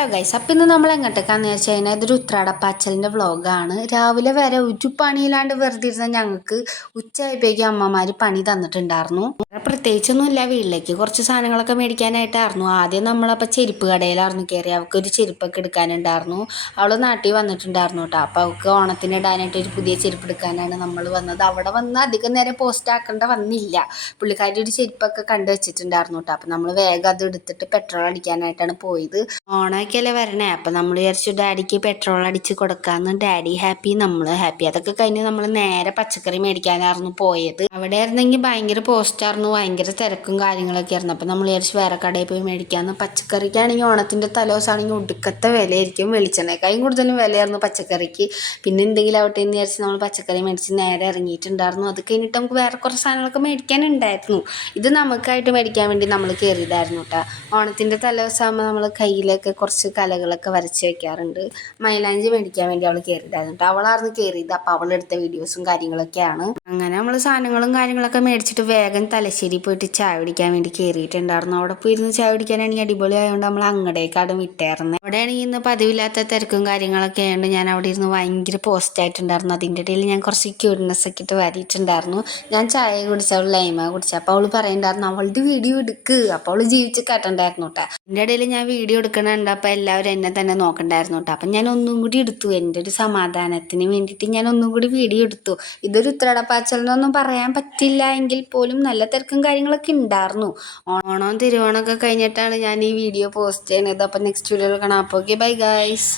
Hello guys, അപ്പം ഇന്ന് നമ്മൾ എങ്ങോട്ടേക്കാന്ന് വെച്ച് കഴിഞ്ഞാൽ ഇതൊരു ഉത്രാടപ്പാച്ചലിൻ്റെ വ്ളോഗാണ്. രാവിലെ വരെ ഒരു പണിയില്ലാണ്ട് വെറുതെ ഇരുന്ന ഞങ്ങൾക്ക് ഉച്ചയായപ്പോഴേക്കും അമ്മമാർ പണി തന്നിട്ടുണ്ടായിരുന്നു. പ്രത്യേകിച്ചൊന്നുമില്ല, വീട്ടിലേക്ക് കുറച്ച് സാധനങ്ങളൊക്കെ മേടിക്കാനായിട്ടായിരുന്നു. ആദ്യം നമ്മളപ്പോൾ ചെരുപ്പ് കടയിലായിരുന്നു കയറി. അവൾക്ക് ഒരു ചെരുപ്പൊക്കെ എടുക്കാനുണ്ടായിരുന്നു. അവൾ നാട്ടിൽ വന്നിട്ടുണ്ടായിരുന്നു കേട്ടോ. അപ്പോൾ അവൾക്ക് ഓണത്തിന് ഇടാനായിട്ട് ഒരു പുതിയ ചെരുപ്പ് എടുക്കാനാണ് നമ്മൾ വന്നത്. അവിടെ വന്ന് അധികം നേരം പോസ്റ്റ് ആക്കേണ്ട വന്നില്ല. പുള്ളിക്കാരി ഒരു ചെരുപ്പൊക്കെ കണ്ടു വെച്ചിട്ടുണ്ടായിരുന്നു കേട്ടോ. അപ്പം നമ്മൾ വേഗം അത് എടുത്തിട്ട് പെട്രോൾ അടിക്കാനായിട്ടാണ് പോയത്. ഓണമൊക്കെയല്ലേ വരണേ, അപ്പം നമ്മൾ വിചാരിച്ചു ഡാഡിക്ക് പെട്രോൾ അടിച്ച് കൊടുക്കാമെന്ന്. ഡാഡി ഹാപ്പി, നമ്മൾ ഹാപ്പി. അതൊക്കെ കഴിഞ്ഞ് നമ്മൾ നേരെ പച്ചക്കറി മേടിക്കാനായിരുന്നു പോയത്. അവിടെ ആയിരുന്നെങ്കിൽ ഭയങ്കര പോസ്റ്റായിരുന്നു, ഭയങ്കര തിരക്കും കാര്യങ്ങളൊക്കെ ആയിരുന്നു. അപ്പം നമ്മൾ വിചാരിച്ചു വേറെ കടയിൽ പോയി മേടിക്കാമെന്ന്. പച്ചക്കറിക്കാണെങ്കിൽ ഓണത്തിൻ്റെ തലേദിവസമാണെങ്കിൽ ഒടുക്കത്തെ വിലയായിരിക്കും. വെളിച്ചെണ്ണേക്കായും കൂടുതലും വിലയായിരുന്നു പച്ചക്കറിക്ക്. പിന്നെ എന്തെങ്കിലും ആവട്ടെ എന്ന് വിചാരിച്ച് നമ്മൾ പച്ചക്കറി മേടിച്ച് നേരെ ഇറങ്ങിയിട്ടുണ്ടായിരുന്നു. അത് കഴിഞ്ഞിട്ട് നമുക്ക് വേറെ കുറച്ച് സാധനങ്ങളൊക്കെ മേടിക്കാനുണ്ടായിരുന്നു. ഇത് നമുക്കായിട്ട് മേടിക്കാൻ വേണ്ടി നമ്മൾ കയറിയതായിരുന്നു കേട്ടോ. ഓണത്തിൻ്റെ തലേദിവസമാകുമ്പോൾ നമ്മൾ കയ്യിലൊക്കെ കുറച്ച് കലകളൊക്കെ വരച്ച് വെക്കാറുണ്ട്. മൈലാഞ്ചി മേടിക്കാൻ വേണ്ടി അവൾ കയറിയിട്ടായിരുന്നു കേട്ടോ. അവളായിരുന്നു കയറിയത്. അപ്പോൾ അവളെടുത്ത വീഡിയോസും കാര്യങ്ങളൊക്കെയാണ്. അങ്ങനെ നമ്മൾ സാധനങ്ങളും കാര്യങ്ങളൊക്കെ മേടിച്ചിട്ട് വേഗം തലശ്ശേരി പോയിട്ട് ചായ കുടിക്കാൻ വേണ്ടി കയറിയിട്ടുണ്ടായിരുന്നു. അവിടെ പോയിരുന്ന് ചായ കുടിക്കാനാണെങ്കിൽ അടിപൊളിയായതുകൊണ്ട് നമ്മൾ അങ്ങടേക്കാട് വിട്ടായിരുന്നു. അവിടെയാണെങ്കിൽ ഇന്ന് പതിവില്ലാത്ത തിരക്കും കാര്യങ്ങളൊക്കെ ആയതുകൊണ്ട് ഞാൻ അവിടെ ഇരുന്ന് ഭയങ്കര പോസ്റ്റായിട്ടുണ്ടായിരുന്നു. അതിൻ്റെ ഇടയിൽ ഞാൻ കുറച്ച് ക്യൂട്ട്നെസ് ഒക്കെ ഇട്ട് വരിയിട്ടുണ്ടായിരുന്നു. ഞാൻ ചായ കുടിച്ച, അവൾ ലൈമ കുടിച്ച. അപ്പോൾ അവൾ പറയുന്നുണ്ടായിരുന്നു അവളുടെ വീഡിയോ എടുക്ക്. അപ്പോൾ അവൾ ജീവിച്ച് കാട്ടുണ്ടായിരുന്നു കേട്ടോ. എൻ്റെ ഇടയിൽ ഞാൻ വീഡിയോ എടുക്കണുണ്ട്. അപ്പോൾ എല്ലാവരും എന്നെ തന്നെ നോക്കണ്ടായിരുന്നു കേട്ടോ. അപ്പം ഞാൻ ഒന്നും കൂടി എടുത്തു. എൻ്റെ ഒരു സമാധാനത്തിന് വേണ്ടിയിട്ട് ഞാൻ ഒന്നും കൂടി വീഡിയോ എടുത്തു. ഇതൊരു ഉത്രാടപ്പാച്ചലിനൊന്നും പറയാൻ പറ്റില്ല എങ്കിൽ പോലും നല്ല തിരക്കും കാര്യങ്ങളൊക്കെ ഉണ്ടായിരുന്നു. ഓണവും തിരുവോണമൊക്കെ കഴിഞ്ഞിട്ടാണ് ഞാൻ ഈ വീഡിയോ പോസ്റ്റ് ചെയ്യണത്. അപ്പം നെക്സ്റ്റ് വീഡിയോയിൽ കാണാം. അപ്പോൾ ഓക്കെ, ബൈ ഗൈസ്.